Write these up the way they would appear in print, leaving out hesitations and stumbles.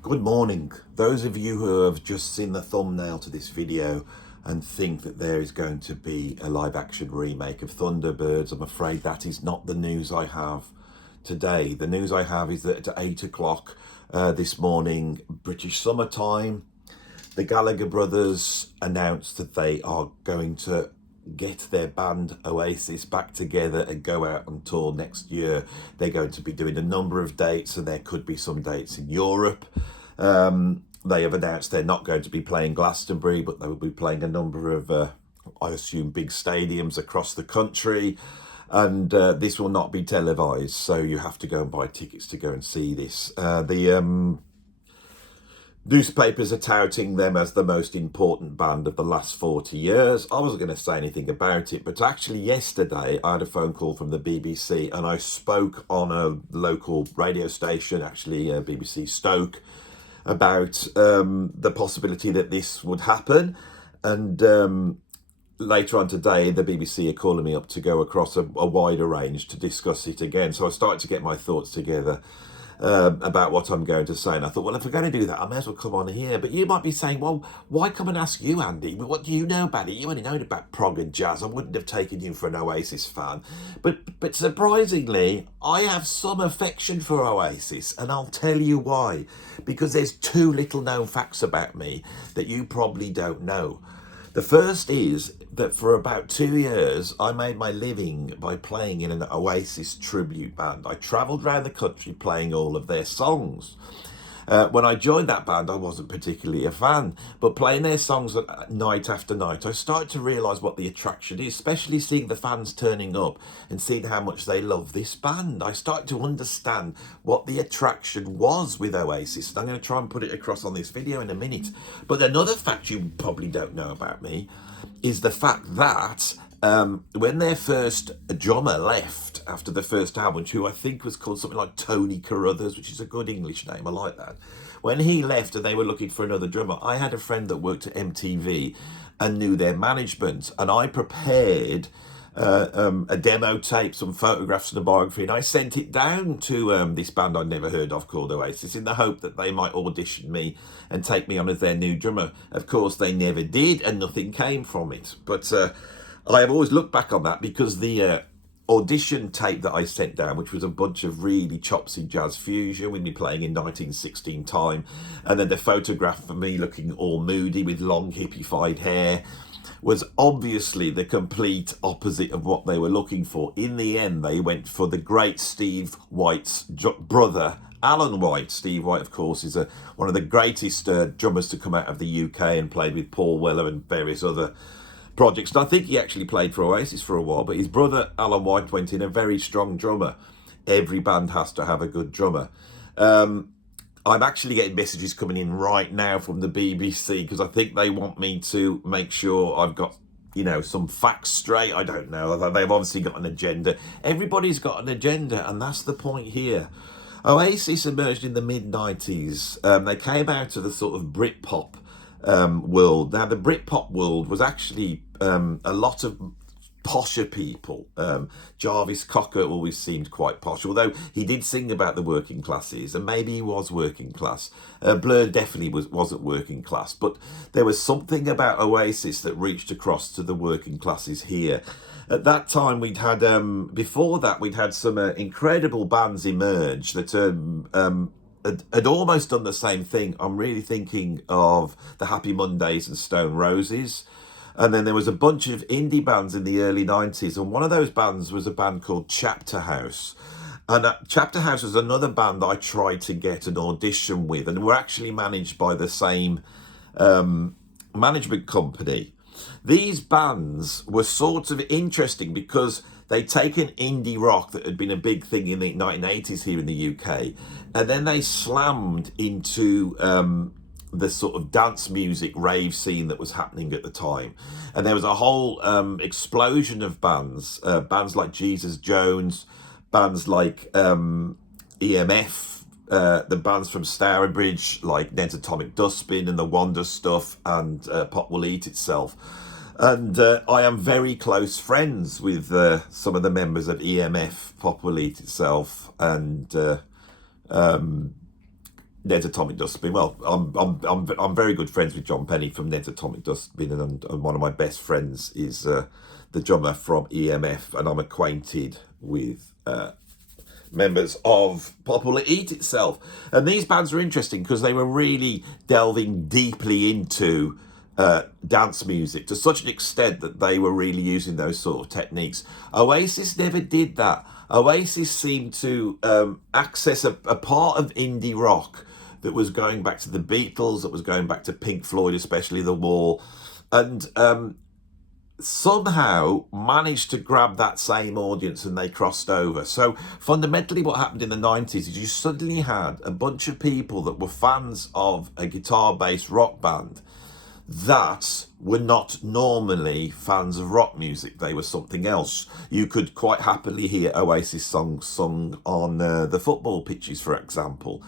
Good morning. Those of you who have just seen the thumbnail to this video and think that there is going to be a live action remake of Thunderbirds, I'm afraid that is not the news I have today. The news I have is that at 8 o'clock this morning, British summertime, the Gallagher brothers announced that they are going to get their band Oasis back together and go out on tour next year. They're going to be doing a number of dates, and there could be some dates in Europe. They have announced they're not going to be playing Glastonbury, but they will be playing a number of, I assume, big stadiums across the country. And this will not be televised, so you have to go and buy tickets to go and see this. The newspapers are touting them as the most important band of the last 40 years. I wasn't going to say anything about it, but actually yesterday I had a phone call from the BBC and I spoke on a local radio station, actually BBC Stoke, about the possibility that this would happen. And later on today, the BBC are calling me up to go across a wider range to discuss it again. So I started to get my thoughts together about what I'm going to say. And I thought, well, if we're going to do that, I may as well come on here. But you might be saying, well, why come and ask you, Andy? What do you know about it? You only know about prog and jazz. I wouldn't have taken you for an Oasis fan. But surprisingly, I have some affection for Oasis, and I'll tell you why. Because there's two little known facts about me that you probably don't know. The first is that for about 2 years, I made my living by playing in an Oasis tribute band. I travelled around the country playing all of their songs. When I joined that band, I wasn't particularly a fan, but playing their songs night after night, I started to realise what the attraction is, especially seeing the fans turning up and seeing how much they love this band. I started to understand what the attraction was with Oasis, and I'm going to try and put it across on this video in a minute. But another fact you probably don't know about me is the fact that when their first drummer left after the first album, who I think was called something like Tony Carruthers, which is a good English name, I like that. When he left and they were looking for another drummer, I had a friend that worked at MTV and knew their management, and I prepared a demo tape, some photographs and a biography, and I sent it down to this band I'd never heard of called Oasis in the hope that they might audition me and take me on as their new drummer. Of course, they never did, and nothing came from it. But I have always looked back on that because the audition tape that I sent down, which was a bunch of really chopsy jazz fusion with me playing in 1916 time, and then the photograph of me looking all moody with long hippified hair, was obviously the complete opposite of what they were looking for. In the end, they went for the great Steve White's brother, Alan White. Steve White, of course, is one of the greatest drummers to come out of the UK and played with Paul Weller and various other projects. And I think he actually played for Oasis for a while, but his brother Alan White went in, a very strong drummer. Every band has to have a good drummer. I'm actually getting messages coming in right now from the BBC because I think they want me to make sure I've got, some facts straight. I don't know. They've obviously got an agenda. Everybody's got an agenda, and that's the point here. Oasis emerged in the mid-90s. They came out of the sort of Britpop world. Now, the Britpop world was actually a lot of posher people. Jarvis Cocker always seemed quite posh, although he did sing about the working classes, and maybe he was working class. Blur definitely wasn't working class, but there was something about Oasis that reached across to the working classes here. At that time, before that, we'd had some incredible bands emerge that had almost done the same thing. I'm really thinking of the Happy Mondays and Stone Roses. And then there was a bunch of indie bands in the early 90s. And one of those bands was a band called Chapter House. And Chapter House was another band that I tried to get an audition with. And were actually managed by the same management company. These bands were sort of interesting because they'd taken indie rock that had been a big thing in the 1980s here in the UK. And then they slammed into the sort of dance music rave scene that was happening at the time. And there was a whole explosion of bands like Jesus Jones, bands like EMF, the bands from Stourbridge like Ned's Atomic Dustbin and the Wonder Stuff and Pop Will Eat Itself. And I am very close friends with some of the members of EMF, Pop Will Eat Itself, and Ned's Atomic Dustbin. Well, I'm very good friends with John Penny from Ned's Atomic Dustbin, and one of my best friends is the drummer from EMF, and I'm acquainted with members of Popular Eat itself. And these bands are interesting because they were really delving deeply into dance music to such an extent that they were really using those sort of techniques. Oasis never did that. Oasis seemed to access a part of indie rock that was going back to the Beatles, that was going back to Pink Floyd, especially The Wall, and somehow managed to grab that same audience, and they crossed over. So fundamentally what happened in the 90s is you suddenly had a bunch of people that were fans of a guitar-based rock band that were not normally fans of rock music. They were something else. You could quite happily hear Oasis songs sung on the football pitches, for example.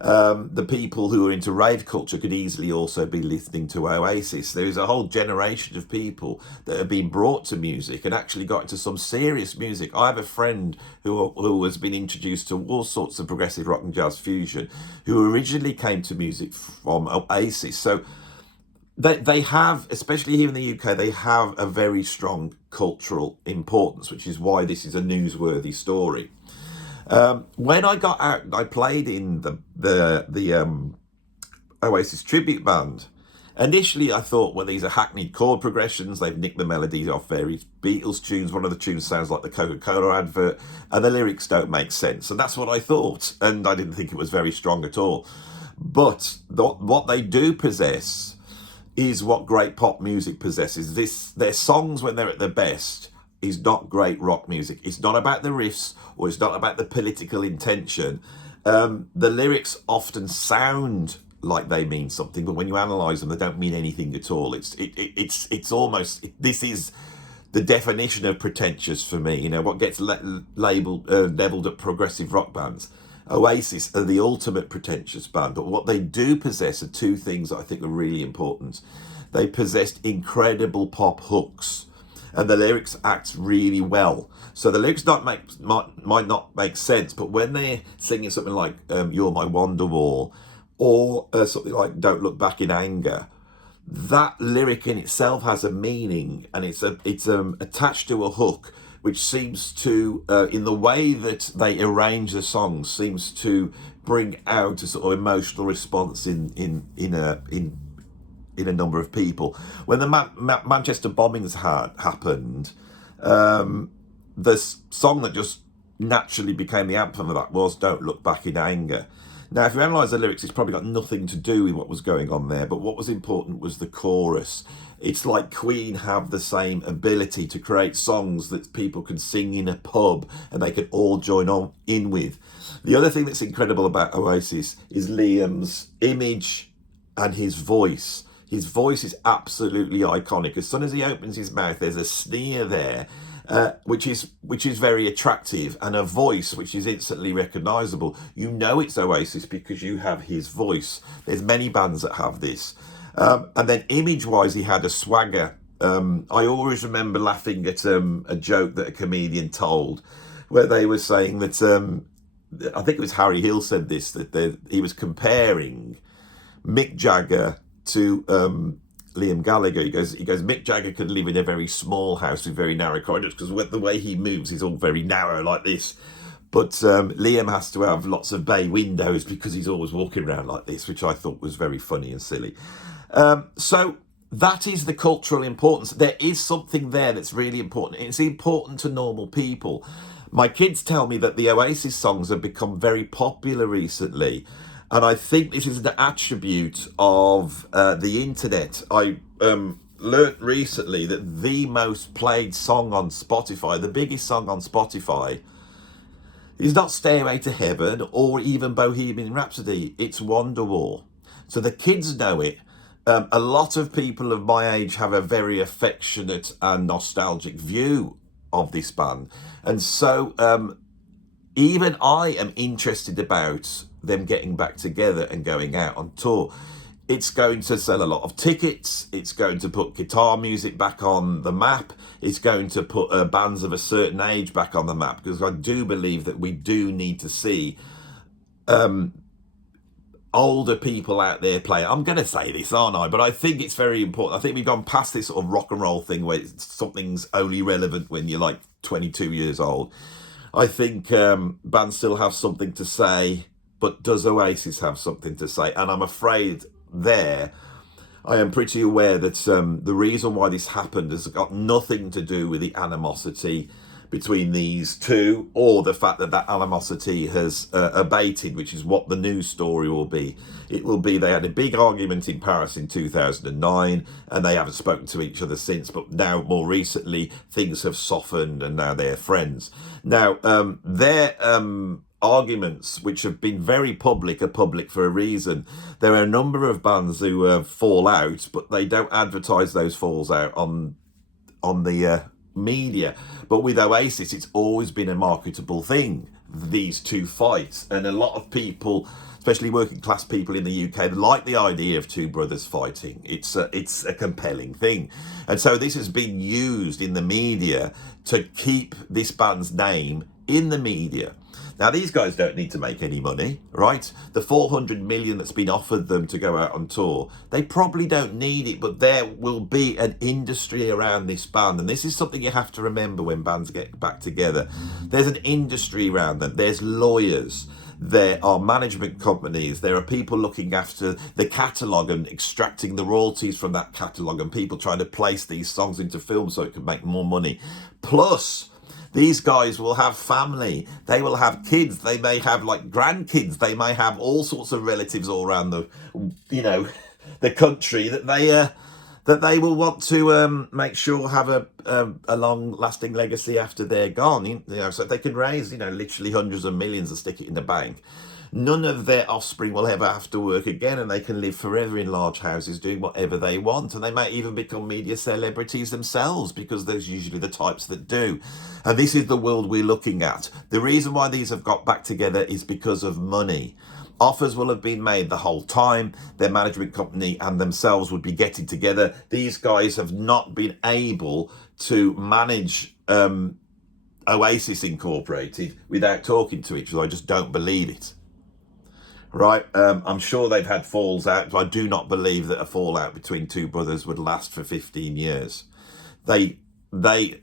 The people who are into rave culture could easily also be listening to Oasis. There is a whole generation of people that have been brought to music and actually got into some serious music. I have a friend who has been introduced to all sorts of progressive rock and jazz fusion, who originally came to music from Oasis. So they have, especially here in the UK, they have a very strong cultural importance, which is why this is a newsworthy story. When I got out, I played in the Oasis tribute band. Initially, I thought, well, these are hackneyed chord progressions. They've nicked the melodies off various Beatles tunes. One of the tunes sounds like the Coca-Cola advert, and the lyrics don't make sense. And that's what I thought. And I didn't think it was very strong at all. But what they do possess is what great pop music possesses. Their songs, when they're at their best, is not great rock music. It's not about the riffs, or it's not about the political intention. The lyrics often sound like they mean something, but when you analyse them, they don't mean anything at all. It's almost, this is the definition of pretentious for me. You know, what gets labelled levelled at progressive rock bands. Oasis are the ultimate pretentious band, but what they do possess are two things that I think are really important. They possessed incredible pop hooks, and the lyrics act really well. So the lyrics might not make sense, but when they're singing something like "You're My Wonderwall" or something like "Don't Look Back in Anger," that lyric in itself has a meaning, and it's attached to a hook, which seems to, in the way that they arrange the songs, seems to bring out a sort of emotional response in a number of people. When the Manchester bombings happened, the song that just naturally became the anthem of that was "Don't Look Back in Anger." Now, if you analyse the lyrics, it's probably got nothing to do with what was going on there, but what was important was the chorus. It's like Queen have the same ability to create songs that people can sing in a pub and they can all join in with. The other thing that's incredible about Oasis is Liam's image and his voice. His voice is absolutely iconic. As soon as he opens his mouth, there's a sneer there, which is very attractive, and a voice which is instantly recognisable. You know it's Oasis because you have his voice. There's many bands that have this. And then image-wise, he had a swagger. I always remember laughing at a joke that a comedian told, where they were saying that, I think it was Harry Hill said this, that he was comparing Mick Jagger to Liam Gallagher. He goes, Mick Jagger could live in a very small house with very narrow corridors because the way he moves is all very narrow like this. But Liam has to have lots of bay windows because he's always walking around like this, which I thought was very funny and silly. So that is the cultural importance. There is something there that's really important. It's important to normal people. My kids tell me that the Oasis songs have become very popular recently. And I think this is an attribute of the internet. I learnt recently that the most played song on Spotify, the biggest song on Spotify, is not Stairway to Heaven or even Bohemian Rhapsody. It's Wonderwall. So the kids know it. A lot of people of my age have a very affectionate and nostalgic view of this band. And so even I am interested about them getting back together and going out on tour. It's going to sell a lot of tickets. It's going to put guitar music back on the map. It's going to put bands of a certain age back on the map, because I do believe that we do need to see older people out there playing. I'm going to say this, aren't I? But I think it's very important. I think we've gone past this sort of rock and roll thing where something's only relevant when you're like 22 years old. I think bands still have something to say, but does Oasis have something to say? And I'm afraid I am pretty aware that the reason why this happened has got nothing to do with the animosity between these two, or the fact that that animosity has abated, which is what the news story will be. It will be they had a big argument in Paris in 2009 and they haven't spoken to each other since, but now more recently things have softened and now they're friends. Now their arguments, which have been very public, are public for a reason. There are a number of bands who fall out, but they don't advertise those falls out on the media. But with Oasis, it's always been a marketable thing, these two fights, and a lot of people, especially working class people in the UK, like the idea of two brothers fighting. It's a compelling thing, and so this has been used in the media to keep this band's name in the media. Now, these guys don't need to make any money, right? The 400 million that's been offered them to go out on tour, they probably don't need it, but there will be an industry around this band. And this is something you have to remember when bands get back together. There's an industry around them. There's lawyers. There are management companies. There are people looking after the catalogue and extracting the royalties from that catalogue, and people trying to place these songs into films so it can make more money. Plus, these guys will have family. They will have kids. They may have like grandkids. They may have all sorts of relatives all around the, the country that they will want to make sure have a long-lasting legacy after they're gone. So they can raise literally hundreds of millions and stick it in the bank. None of their offspring will ever have to work again, and they can live forever in large houses doing whatever they want. And they might even become media celebrities themselves, because there's usually the types that do. And this is the world we're looking at. The reason why these have got back together is because of money. Offers will have been made the whole time. Their management company and themselves would be getting together. These guys have not been able to manage Oasis Incorporated without talking to each other. I just don't believe it. Right, I'm sure they've had falls out, but I do not believe that a fallout between two brothers would last for 15 years. They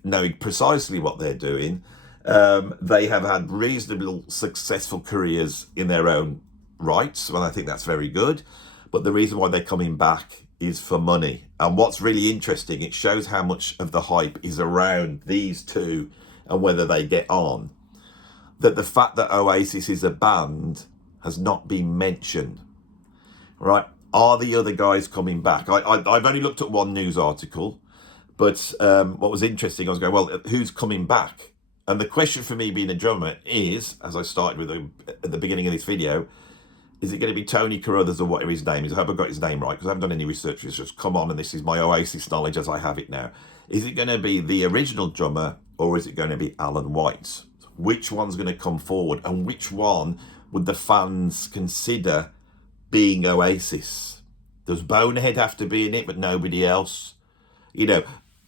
know precisely what they're doing. They have had reasonable successful careers in their own rights, and I think that's very good. But the reason why they're coming back is for money. And what's really interesting, it shows how much of the hype is around these two and whether they get on. That the fact that Oasis is a band has not been mentioned, right? Are the other guys coming back? I've only looked at one news article, but what was interesting, I was going, well, who's coming back? And the question for me being a drummer is, as I started with at the beginning of this video, is it going to be Tony Carruthers or whatever his name is? I hope I got his name right, because I haven't done any research. It's just come on, and this is my Oasis knowledge as I have it now. Is it going to be the original drummer, or is it going to be Alan White? Which one's going to come forward, and which one would the fans consider being Oasis? Does Bonehead have to be in it, but nobody else?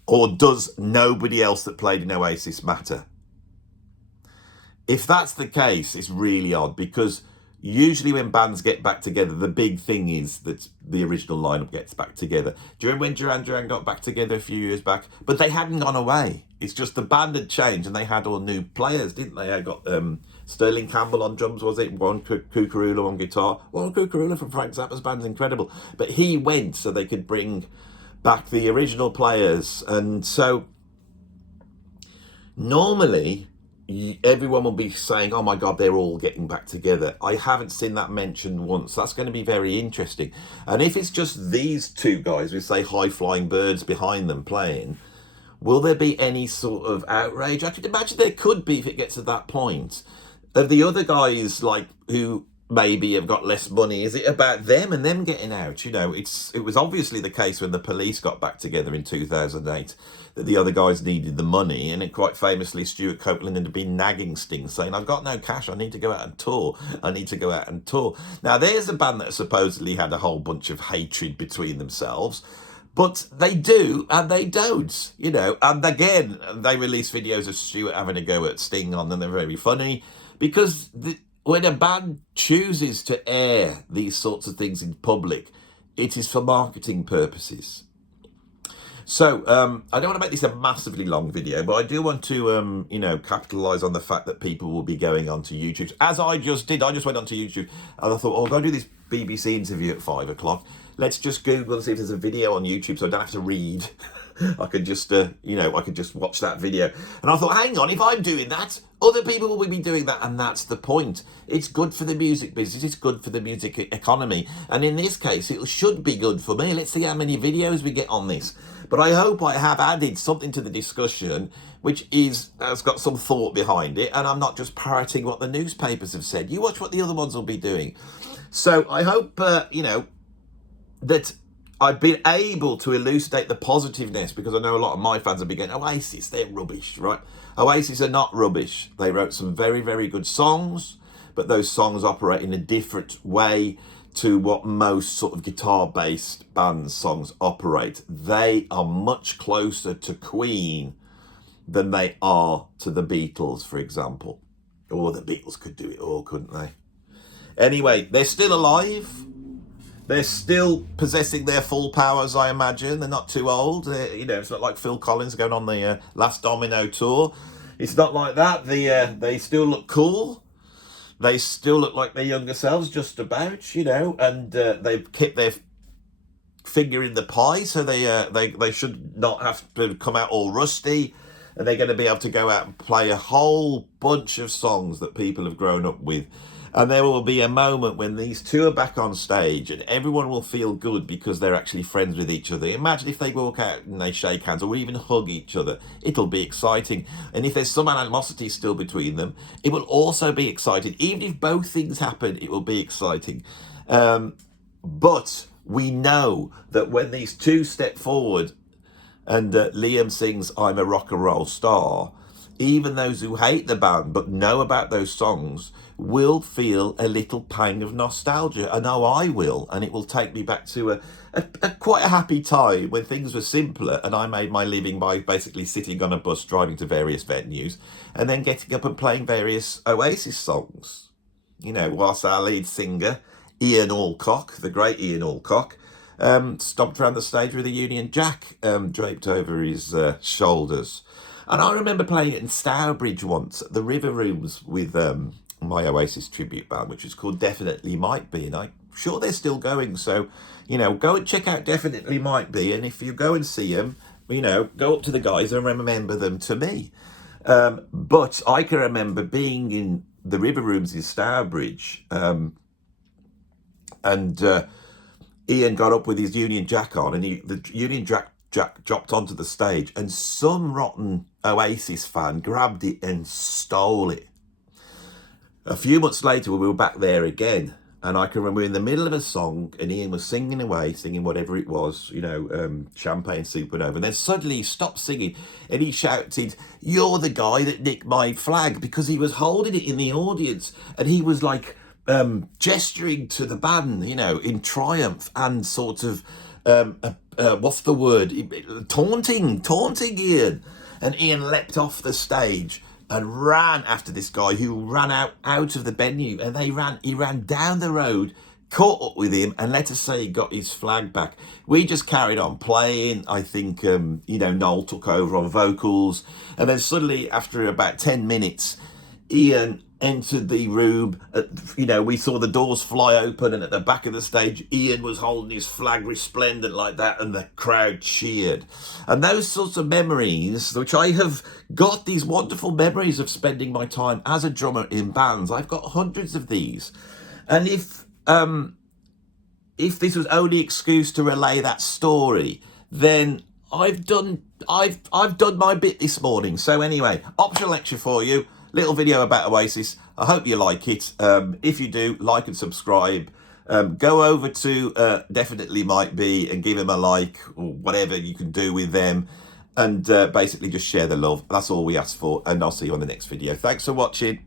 Or does nobody else that played in Oasis matter? If that's the case, it's really odd, because usually when bands get back together, the big thing is that the original lineup gets back together. Do you remember when Duran Duran got back together a few years back? But they hadn't gone away. It's just the band had changed and they had all new players, didn't they? I got Sterling Campbell on drums, was it? Warren Cucurula on guitar. Warren Cucurula from Frank Zappa's band's incredible. But he went so they could bring back the original players. And so normally everyone will be saying, oh my God, they're all getting back together. I haven't seen that mentioned once. That's going to be very interesting. And if it's just these two guys with, say, high-flying birds behind them playing, will there be any sort of outrage? I could imagine there could be if it gets to that point. Of the other guys, like, who maybe have got less money, is it about them and them getting out? It was obviously the case when the Police got back together in 2008 that the other guys needed the money, and it quite famously Stuart Copeland had been nagging Sting saying, I've got no cash, I need to go out and tour. Now there's a band that supposedly had a whole bunch of hatred between themselves, but they do and they don't, and again they release videos of Stuart having a go at Sting on, and they're very funny, because when a band chooses to air these sorts of things in public, it is for marketing purposes. So I don't want to make this a massively long video, but I do want to, capitalize on the fact that people will be going onto YouTube, as I just did. I just went onto YouTube and I thought, oh, I'll go do this BBC interview at 5 o'clock. Let's just Google and see if there's a video on YouTube so I don't have to read. I could just, I could just watch that video. And I thought, hang on, if I'm doing that, other people will be doing that. And that's the point. It's good for the music business. It's good for the music economy. And in this case, it should be good for me. Let's see how many videos we get on this. But I hope I have added something to the discussion which has got some thought behind it. And I'm not just parroting what the newspapers have said. You watch what the other ones will be doing. So I hope, that I've been able to elucidate the positiveness, because I know a lot of my fans have been going, Oasis, they're rubbish, right? Oasis are not rubbish. They wrote some very, very good songs, but those songs operate in a different way to what most sort of guitar-based bands' songs operate. They are much closer to Queen than they are to the Beatles, for example. Or the Beatles could do it all, couldn't they? Anyway, they're still alive. They're still possessing their full powers, I imagine. They're not too old. It's not like Phil Collins going on the Last Domino tour. It's not like that. They still look cool. They still look like their younger selves, just about, and they've kept their finger in the pie, so they should not have to come out all rusty. And they're going to be able to go out and play a whole bunch of songs that people have grown up with. And there will be a moment when these two are back on stage and everyone will feel good because they're actually friends with each other. Imagine if they walk out and they shake hands or even hug each other. It'll be exciting. And if there's some animosity still between them, it will also be exciting. Even if both things happen, it will be exciting. But we know that when these two step forward and Liam sings I'm a Rock and Roll Star, even those who hate the band but know about those songs will feel a little pang of nostalgia. I know I will, and it will take me back to a quite a happy time when things were simpler and I made my living by basically sitting on a bus driving to various venues and then getting up and playing various Oasis songs. Whilst our lead singer, Ian Alcock, the great Ian Alcock, stomped around the stage with a Union Jack draped over his shoulders. And I remember playing it in Stourbridge once at the River Rooms with my Oasis tribute band, which is called Definitely Might Be. And I'm sure they're still going. So, go and check out Definitely Might Be. And if you go and see them, go up to the guys and remember them to me. But I can remember being in the River Rooms in Stourbridge and Ian got up with his Union Jack on, and the Union Jack dropped onto the stage, and some rotten Oasis fan grabbed it and stole it. A few months later, we were back there again, and I can remember we were in the middle of a song, and Ian was singing away, singing whatever it was, Champagne Supernova, and then suddenly he stopped singing, and he shouted, "You're the guy that nicked my flag," because he was holding it in the audience, and he was like gesturing to the band, in triumph and sort of, what's the word? Taunting Ian. And Ian leapt off the stage and ran after this guy who ran out of the venue. And he ran down the road, caught up with him, and let us say he got his flag back. We just carried on playing. I think, Noel took over on vocals. And then suddenly, after about 10 minutes, Ian entered the room. We saw the doors fly open, and at the back of the stage, Ian was holding his flag resplendent like that, and the crowd cheered. And those sorts of memories, which I have got these wonderful memories of spending my time as a drummer in bands. I've got hundreds of these. And if this was only excuse to relay that story, then I've done my bit this morning. So anyway, optional lecture for you. Little video about Oasis. I hope you like it. If you do, like and subscribe. Go over to Definitely Might Be and give them a like, or whatever you can do with them. And basically just share the love. That's all we ask for. And I'll see you on the next video. Thanks for watching.